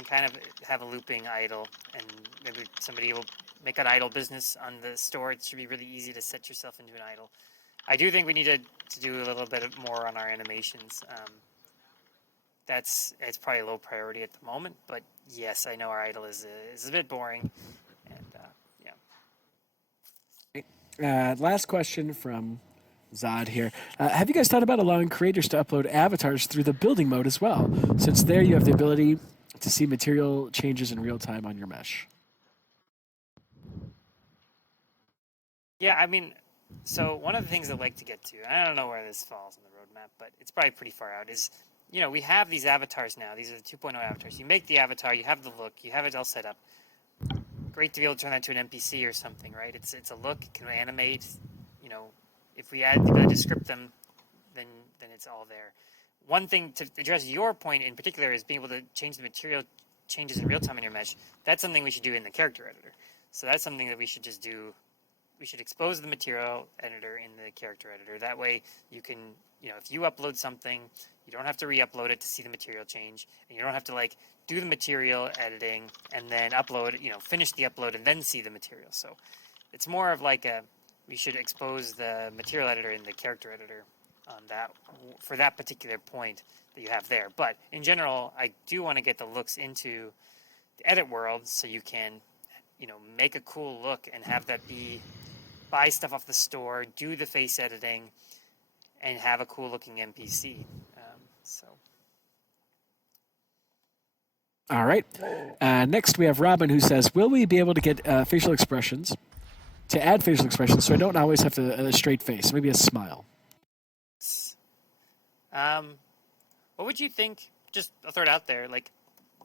kind of have a looping idle, and maybe somebody will make an idle business on the store. It should be really easy to set yourself into an idle. I do think we need to do a little bit more on our animations. It's probably low priority at the moment, but yes, I know our idle is a bit boring, and yeah. Last question from Zod here. Have you guys thought about allowing creators to upload avatars through the building mode as well? Since there you have the ability to see material changes in real time on your mesh. Yeah, I mean, so one of the things I'd like to get to, I don't know where this falls on the roadmap, but it's probably pretty far out, is, we have these avatars now. These are the 2.0 avatars. You make the avatar, you have the look, you have it all set up. Great to be able to turn that to an NPC or something, right? It's a look, it can animate, if we add the ability to script them, then it's all there. One thing to address your point in particular is being able to change the material changes in real time in your mesh. That's something we should do in the character editor. So that's something that we should just do. We should expose the material editor in the character editor. That way you can, if you upload something, you don't have to re-upload it to see the material change, and you don't have to do the material editing and then upload, finish the upload and then see the material. So it's more of we should expose the material editor in the character editor on that for that particular point that you have there. But in general, I do want to get the looks into the edit world so you can, make a cool look and have that be buy stuff off the store, do the face editing, and have a cool looking NPC. All right. Next, we have Robin, who says, "Will we be able to get facial expressions to add facial expressions so I don't always have to a straight face, maybe a smile?" What would you think? Just I'll throw it out there.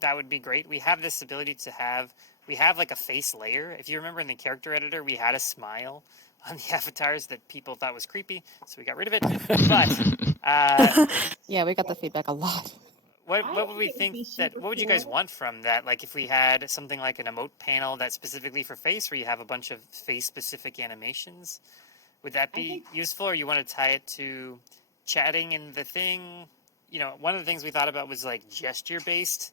That would be great. We have this ability to have. We have a face layer. If you remember in the character editor, we had a smile on the avatars that people thought was creepy, so we got rid of it. But yeah, we got the feedback a lot. What would we think that? What would you guys want from that? If we had something like an emote panel that's specifically for face, where you have a bunch of face-specific animations, would that be useful? Or you want to tie it to chatting in the thing? One of the things we thought about was gesture-based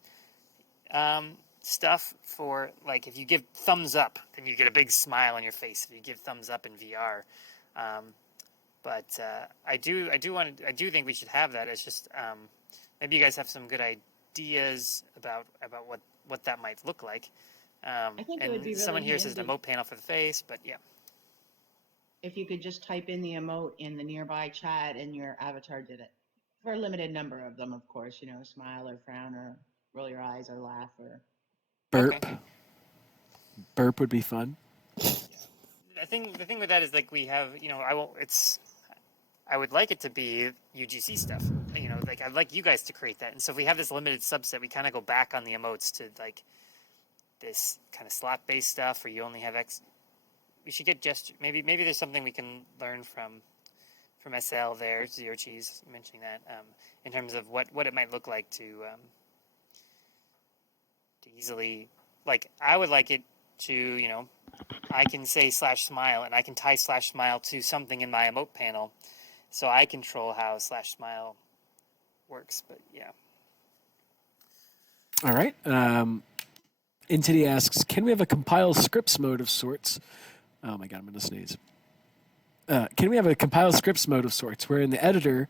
stuff for if you give thumbs up, then you get a big smile on your face if you give thumbs up in VR. But I do think we should have that. It's just maybe you guys have some good ideas about what that might look like. I think it would be really someone here says the handy emote panel for the face, but yeah. if you could just type in the emote in the nearby chat and your avatar did it. For a limited number of them, of course, smile or frown or roll your eyes or laugh or burp. Okay. Burp would be fun. The thing with that is we have, I would like it to be UGC stuff. I'd like you guys to create that. And so if we have this limited subset, we kind of go back on the emotes to this kind of slot based stuff where you only have X. We should get gesture. Maybe there's something we can learn from SL there, Zero Cheese mentioning that, in terms of what it might look like to easily, I would like it to, I can say /smile and I can tie /smile to something in my emote panel, so I control how /smile works. But yeah. All right. Entity asks, "Can we have a compile scripts mode of sorts?" Oh my god, I'm going to sneeze. Can we have a compile scripts mode of sorts where in the editor,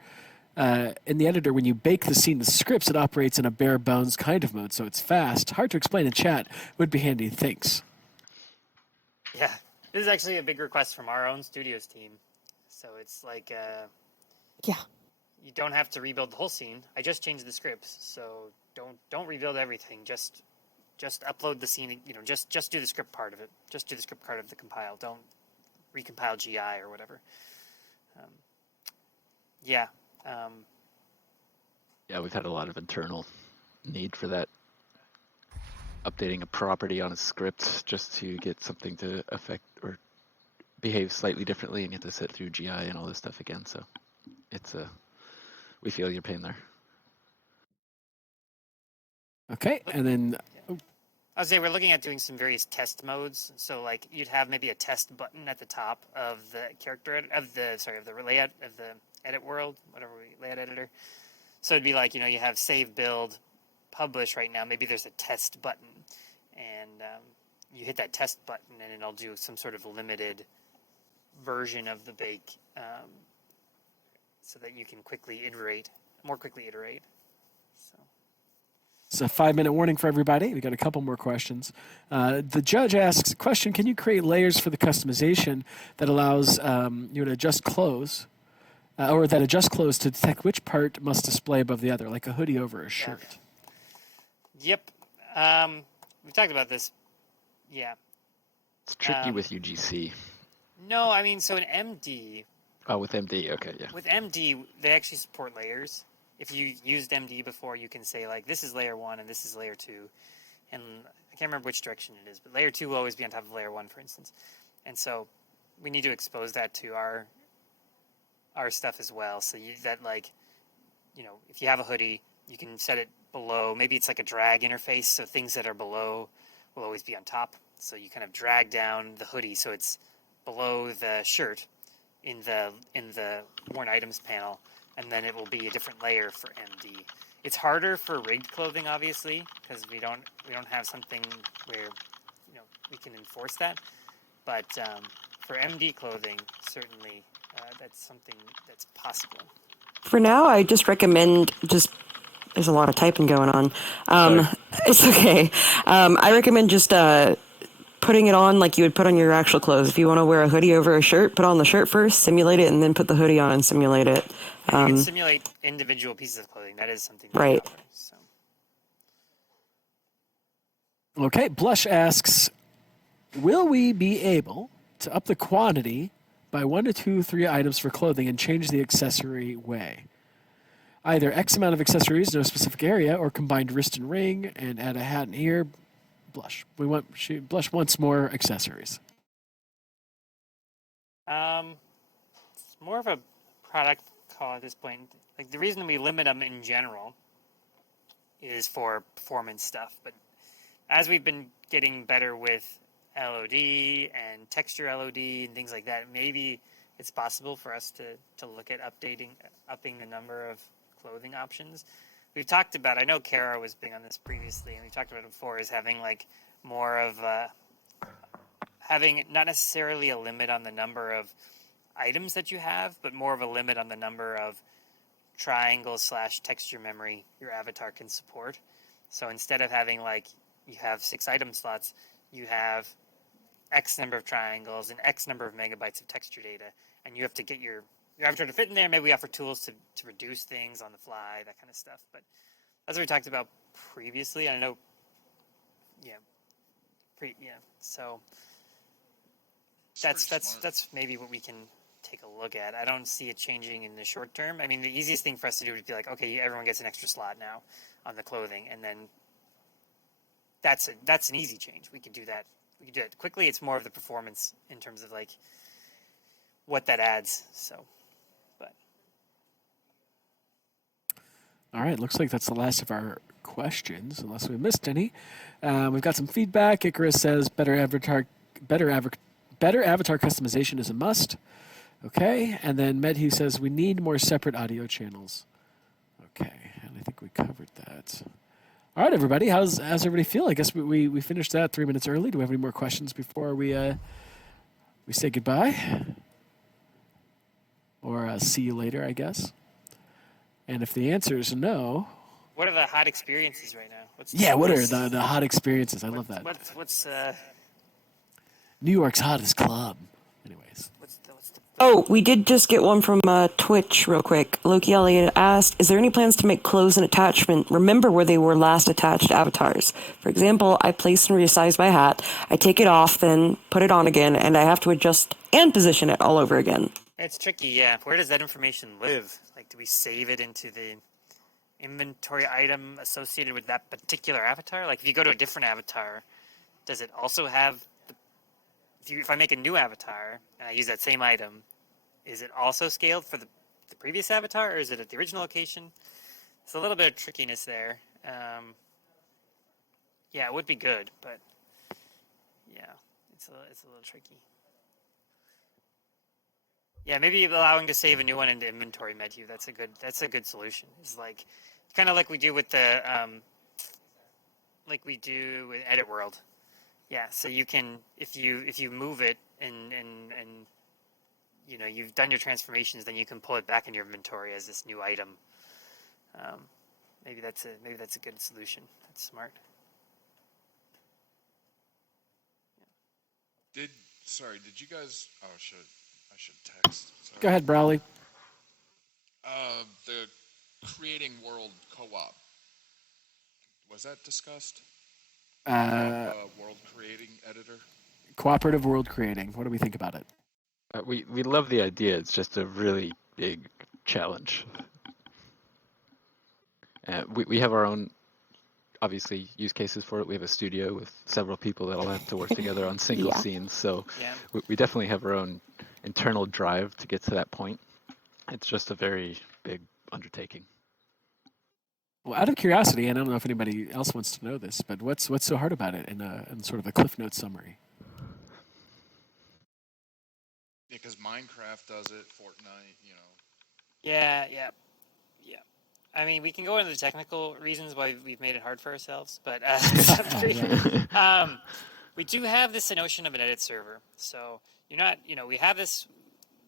when you bake the scene with scripts, it operates in a bare bones kind of mode, so it's fast, hard to explain in chat, would be handy. Thanks. Yeah, this is actually a big request from our own studios team. So it's yeah, you don't have to rebuild the whole scene. I just changed the scripts, so don't rebuild everything. Just upload the scene. Just do the script part of it. Just do the script part of the compile. Don't recompile GI or whatever. Yeah. Yeah, we've had a lot of internal need for that. Updating a property on a script just to get something to affect or behave slightly differently, and you have to sit through GI and all this stuff again. So it's we feel your pain there. Okay, and then I would say we're looking at doing some various test modes. So like you'd have maybe a test button at the top of the of the layout of the edit world, layout editor. So it'd be like, you have save, build, publish right now. Maybe there's a test button, and you hit that test button, and it'll do some sort of limited version of the bake, so that you can more quickly iterate. So. It's a 5-minute warning for everybody. We got a couple more questions. The judge asks, question, can you create layers for the customization that allows you to adjust clothes, or that adjust clothes to detect which part must display above the other, like a hoodie over a shirt? Yep. We talked about this. Yeah. It's tricky with UGC. No, I mean, so in MD... Oh, with MD, okay, yeah. With MD, they actually support layers. If you used MD before, you can say, like, this is layer 1 and this is layer 2. And I can't remember which direction it is, but layer 2 will always be on top of layer 1, for instance. And so we need to expose that to our stuff as well. So if you have a hoodie, you can set it below. Maybe it's like a drag interface, so things that are below will always be on top. So you kind of drag down the hoodie so it's below the shirt in the worn items panel, and then it will be a different layer for MD. It's harder for rigged clothing, obviously, because we don't have something where we can enforce that. But for MD clothing, certainly that's something that's possible. For now, I just recommend there's a lot of typing going on. It's okay. I recommend just putting it on like you would put on your actual clothes. If you want to wear a hoodie over a shirt, put on the shirt first, simulate it, and then put the hoodie on and simulate it. You can simulate individual pieces of clothing. That is something that right. Offer, so. Okay, Blush asks, will we be able to up the quantity by 1 to 2, 3 items for clothing and change the accessory way? Either X amount of accessories in a specific area, or combined wrist and ring, and add a hat and ear. Blush. Blush wants more accessories. It's more of a product call at this point. Like the reason we limit them in general is for performance stuff. But as we've been getting better with LOD and texture LOD and things like that, maybe it's possible for us to look at upping the number of clothing options. We've talked about, I know Kara was big on this previously, and we talked about it before, is having like more of having not necessarily a limit on the number of items that you have, but more of a limit on the number of triangles / texture memory your avatar can support. So instead of having like you have 6 item slots, you have X number of triangles and X number of megabytes of texture data, and you have to get your avatar to fit in there. Maybe we offer tools to reduce things on the fly, that kind of stuff. But that's what we talked about previously. I know, so that's maybe what we can take a look at. I don't see it changing in the short term. I mean, the easiest thing for us to do would be like, okay, everyone gets an extra slot now on the clothing, and then that's an easy change. We could do that. We could do it quickly. It's more of the performance in terms of like what that adds. So, but all right, looks like that's the last of our questions, unless we missed any. We've got some feedback. Icarus says better avatar customization is a must. Okay, and then Medhu says we need more separate audio channels. Okay, and I think we covered that. All right, everybody, how's everybody feel? I guess we finished that 3 minutes early. Do we have any more questions before we say goodbye? Or see you later, I guess. And if the answer is no... What are the hot experiences right now? What are the hot experiences? I love that. What's New York's hottest club. Anyways. Oh, we did just get one from Twitch real quick. Loki Elliott asked, is there any plans to make clothes and attachment remember where they were last attached to avatars? For example, I place and resize my hat, I take it off, then put it on again, and I have to adjust and position it all over again. It's tricky, yeah. Where does that information live? Like, do we save it into the inventory item associated with that particular avatar? Like, if you go to a different avatar, does it also have... If I make a new avatar and I use that same item, is it also scaled for the previous avatar, or is it at the original location? It's a little bit of trickiness there. Yeah, it would be good, but yeah, it's a little tricky. Yeah, maybe allowing to save a new one into inventory menu. That's a good solution. It's like kind of like we do with the Edit World. Yeah, so you can if you move it and you know you've done your transformations, then you can pull it back in your inventory as this new item. Maybe that's a good solution. That's smart. Did you guys? Oh, I should text. Sorry. Go ahead, Brawley. The creating world co-op, was that discussed? World creating editor. Cooperative world creating. What do we think about it? We love the idea. It's just a really big challenge. We have our own, obviously, use cases for it. We have a studio with several people that'll have to work together on single scenes. So we definitely have our own internal drive to get to that point. It's just a very big undertaking. Well, out of curiosity, and I don't know if anybody else wants to know this, but what's so hard about it in sort of a Cliff Notes summary? Yeah, because Minecraft does it, Fortnite, you know. Yeah. I mean, we can go into the technical reasons why we've made it hard for ourselves, but we do have this notion of an edit server. So you're not, we have this.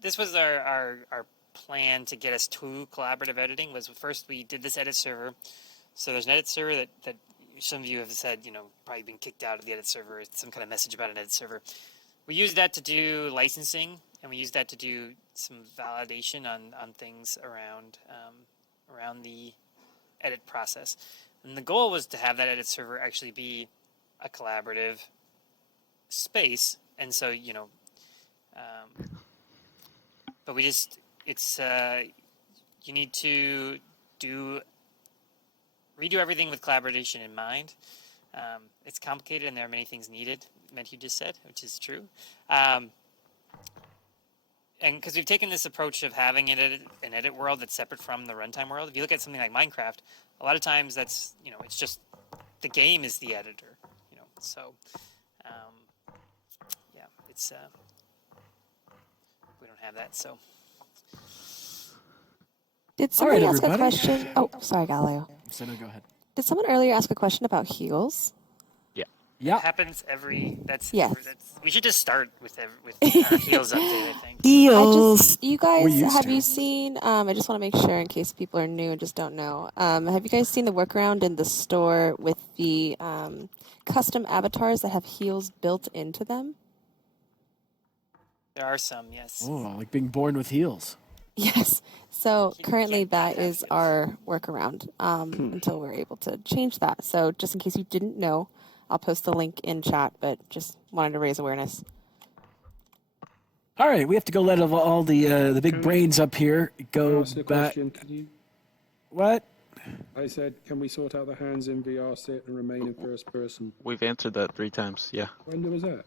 This was our plan to get us to collaborative editing. Was first we did this edit server. So there's an edit server that some of you have said, probably been kicked out of the edit server. Some kind of message about an edit server. We use that to do licensing, and we use that to do some validation on things around the edit process. And the goal was to have that edit server actually be a collaborative space. And so, but you need to redo everything with collaboration in mind. It's complicated and there are many things needed, you just said, which is true. And because we've taken this approach of having an edit world that's separate from the runtime world. If you look at something like Minecraft, a lot of times that's, it's just the game is the editor, so it's we don't have that, so. Did somebody ask a question? Oh, sorry, Galileo. So no, go ahead. Did someone earlier ask a question about heals? Yeah. It happens Yes. We should just start with heals update, I think. Heals. You guys, have you seen, I just want to make sure in case people are new and just don't know. Have you guys seen the workaround in the store with the custom avatars that have heals built into them? There are some, yes. Oh, like being born with heels. Yes. So currently that is our workaround until we're able to change that. So just in case you didn't know, I'll post the link in chat, but just wanted to raise awareness. All right, we have to go let all the big brains up here go back. What? I said, can we sort out the hands in VR set and remain in first person? We've answered that 3 times, yeah. When was that?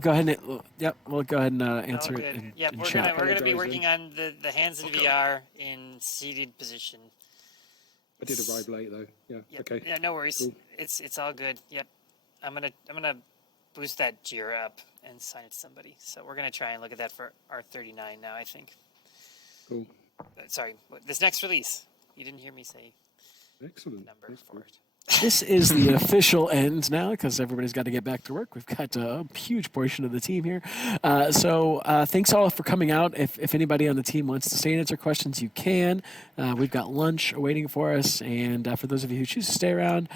Go ahead and we'll go ahead and answer it in chat. We're gonna be working on the hands in VR in seated position. I did arrive late though. Yeah. Yep. Okay. Yeah, no worries. Cool. It's all good. Yep. I'm gonna boost that Jira up and sign it to somebody. So we're gonna try and look at that for R39 now, I think. Cool. Sorry, this next release. You didn't hear me say. Excellent. Number for it. This is the official end now because everybody's got to get back to work. We've got a huge portion of the team here. So thanks all for coming out. If anybody on the team wants to stay and answer questions, you can. We've got lunch waiting for us. And for those of you who choose to stay around,